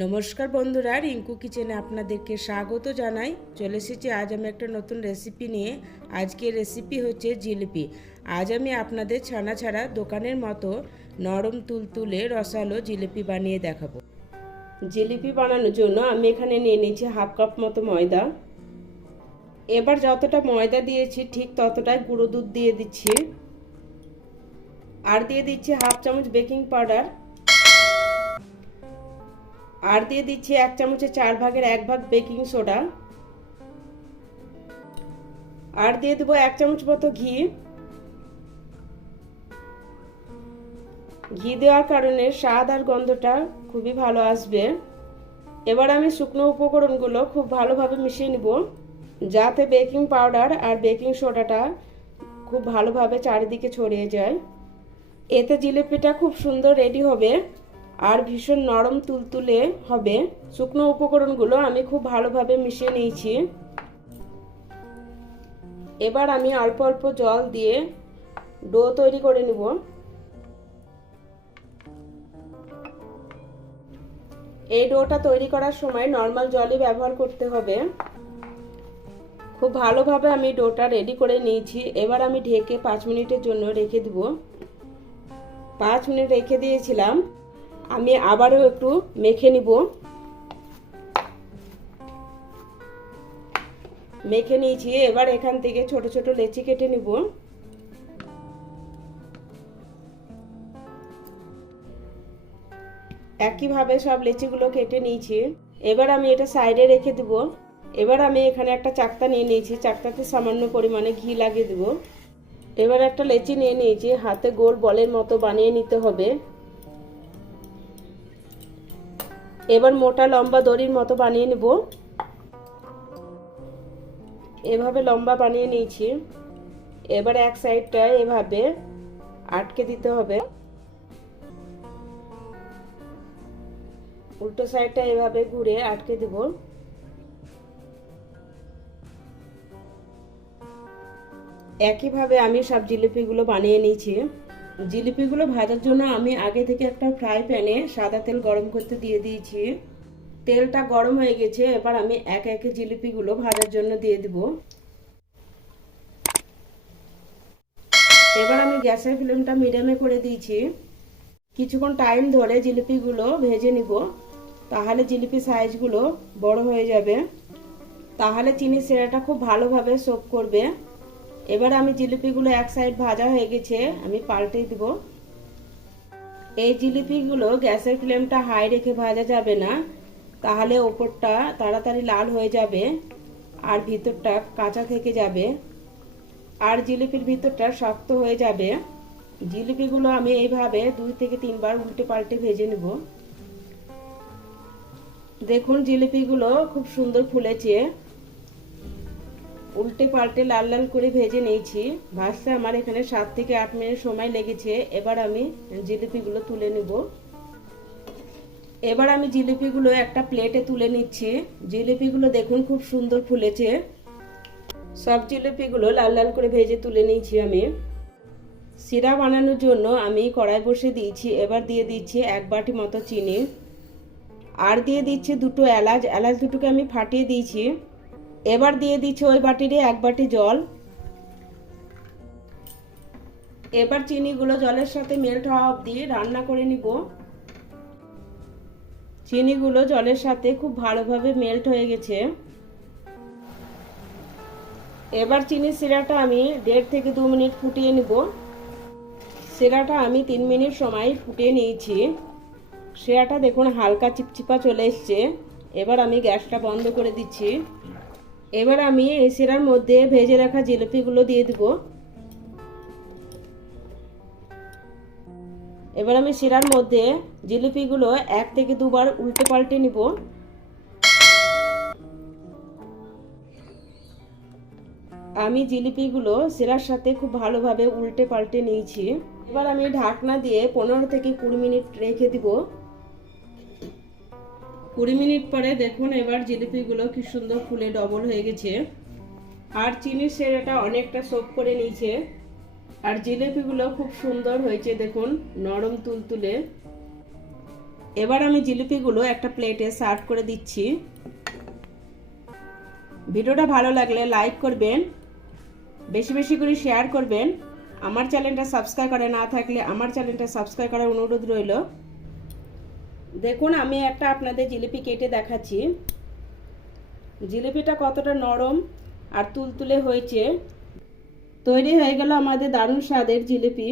নমস্কার বন্ধুরা, রিঙ্কু কিচেনে আপনাদেরকে স্বাগত জানাই। চলে এসেছি আজ আমি একটা নতুন রেসিপি নিয়ে। আজকের রেসিপি হচ্ছে জিলিপি। আজ আমি আপনাদের ছানা ছাড়া দোকানের মতো নরম তুলতুলে রসালো জিলিপি বানিয়ে দেখাবো। জিলিপি বানানোর জন্য আমি এখানে নিয়ে নিয়েছি হাফ কাপ মতো ময়দা। এবার যতটা ময়দা দিয়েছি ঠিক ততটাই গুঁড়ো দুধ দিয়ে দিচ্ছি, আর দিয়ে দিচ্ছি হাফ চামচ বেকিং পাউডার, আর দিয়ে দিচ্ছি 1 চামচের 4 ভাগের 1 ভাগ বেকিং সোডা, আর দিয়ে দেবো 1 চামচ মতো ঘি। ঘি দেওয়ার কারণে স্বাদ আর গন্ধটা খুবই ভালো আসবে। এবার আমি শুকনো উপকরণগুলো খুব ভালোভাবে মিশিয়ে নিব, যাতে বেকিং পাউডার আর বেকিং সোডাটা খুব ভালোভাবে চারিদিকে ছড়িয়ে যায়। এতে জিলিপিটা খুব সুন্দর রেডি হবে আর ভীষণ নরম তুলতুলে হবে। শুকনো উপকরণগুলো আমি খুব ভালোভাবে মিশিয়ে নিয়েছি। এবার আমি অল্প অল্প জল দিয়ে ডো তৈরি করে নেব। এই ডোটা তৈরি করার সময় নর্মাল জলই ব্যবহার করতে হবে। খুব ভালোভাবে আমি ডোটা রেডি করে নিয়েছি। এবার আমি ঢেকে 5 মিনিটের জন্য রেখে দেব। 5 মিনিট রেখে দিয়েছিলাম, আমি আবারও একটু মেখে নিব। মেখে নিয়েছি। এবার এখান থেকে ছোট ছোট লেচি কেটে নিব। একইভাবে সব লেচিগুলো কেটে নিয়েছি। এবার আমি এটা সাইডে রেখে দেব। এবার আমি এখানে একটা চাকতা নিয়ে নিয়েছি, চাকতাতে সামান্য পরিমাণে ঘি লাগিয়ে দেব। এবার একটা লেচি নিয়ে নিয়েছি, হাতে গোল বলের মতো বানিয়ে নিতে হবে। এবার মোটা লম্বা দড়ির মতো বানিয়ে নেব। এভাবে লম্বা বানিয়ে নিয়েছি। এবার এক সাইডটা এভাবে আটকে দিতে হবে, উল্টো সাইডটা এভাবে ঘুরে আটকে দেব। একইভাবে আমি সব জিলিপিগুলো বানিয়ে নিয়েছি। জিলিপিগুলো ভাজার জন্য আমি আগে থেকে একটা ফ্রাই প্যানে সাদা তেল গরম করতে দিয়ে দিয়েছি। তেলটা গরম হয়ে গেছে। এবার আমি এক একে জিলিপিগুলো ভাজার জন্য দিয়ে দেব। এবার আমি গ্যাসের ফ্লেমটা মিডিয়ামে করে দিয়েছি। কিছুক্ষণ টাইম ধরে জিলিপিগুলো ভেজে নিব, তাহলে জিলিপি সাইজগুলো বড় হয়ে যাবে, তাহলে চিনির সিরাটা খুব ভালোভাবে সোক করবে। এবার আমি জিলিপিগুলো এক সাইড ভাজা হয়ে গেছে, আমি পাল্টে দিব। এই জিলিপিগুলো গ্যাসের ফ্লেমটা হাই রেখে ভাজা যাবে না, তাহলে ওপরটা তাড়াতাড়ি লাল হয়ে যাবে আর ভিতরটা কাঁচা থেকে যাবে, আর জিলিপির ভিতরটা শক্ত হয়ে যাবে। জিলিপিগুলো আমি এইভাবে 2 থেকে 3 বার উল্টে পাল্টে ভেজে নেব। দেখুন জিলিপিগুলো খুব সুন্দর ফুলেছে। উল্টে পাল্টে লাল লাল করে ভেজে নিয়েছি। ভাজতে আমার এখানে 7 থেকে 8 মিনিট সময় লেগেছে। এবার আমি জিলিপিগুলো তুলে নেব। এবার আমি জিলিপিগুলো একটা প্লেটে তুলে নিচ্ছি। জিলিপিগুলো দেখুন খুব সুন্দর ফুলেছে। সব জিলিপিগুলো লাল লাল করে ভেজে তুলে নিয়েছি আমি। সিরা বানানোর জন্য আমি কড়াই বসে দিয়েছি। এবার দিয়ে দিচ্ছি 1 বাটি মতো চিনি, আর দিয়ে দিচ্ছি 2টো এলাচ। এলাচ দুটোকে আমি ফাটিয়ে দিয়েছি। এবার দিয়ে দিচ্ছি ওই বাটিরই 1 বাটি জল। এবার চিনিগুলো জলের সাথে মেল্ট হওয়া অবধি রান্না করে নিব। চিনিগুলো জলের সাথে খুব ভালোভাবে মেল্ট হয়ে গেছে। এবার চিনির সিরাটা আমি 1.5 থেকে 2 মিনিট ফুটিয়ে নিব। সিরাটা আমি 3 মিনিট সময় ফুটিয়ে নিয়েছি। সিরাটা দেখুন হালকা চিপচিপা চলে এসছে। এবার আমি গ্যাসটা বন্ধ করে দিচ্ছি। এবার আমি এই সিরার মধ্যে ভেজে রাখা জিলিপিগুলো দিয়ে দিব। এবার আমি সিরার মধ্যে জিলিপিগুলো 1 থেকে 2 বার উল্টে পাল্টে নিব। আমি জিলিপিগুলো সিরার সাথে খুব ভালোভাবে উল্টে পাল্টে নিয়েছি। এবার আমি ঢাকনা দিয়ে 15 থেকে 20 মিনিট রেখে দিব। 20 মিনিট পরে দেখুন এবার জিলিপিগুলো কি সুন্দর ফুলে ডবল হয়ে গেছে, আর চিনির সিরাটা অনেকটা সোক করে নিয়েছে, আর জিলিপিগুলো খুব সুন্দর হয়েছে। দেখুন নরম তুলতুলে। এবার আমি জিলিপিগুলো একটা প্লেটে সার্ভ করে দিচ্ছি। ভিডিওটা ভালো লাগলে লাইক করবেন, বেশি বেশি করে শেয়ার করবেন। আমার চ্যানেলটা সাবস্ক্রাইব করে না থাকলে আমার চ্যানেলটা সাবস্ক্রাইব করার অনুরোধ রইল। দেখুন আমি একটা আপনাদের জিলিপি কেটে দেখাচ্ছি। জিলিপিটা কতটা নরম আর তুলতুলে হয়েছে। তৈরি হয়ে গেল আমাদের দারুণ স্বাদের জিলিপি।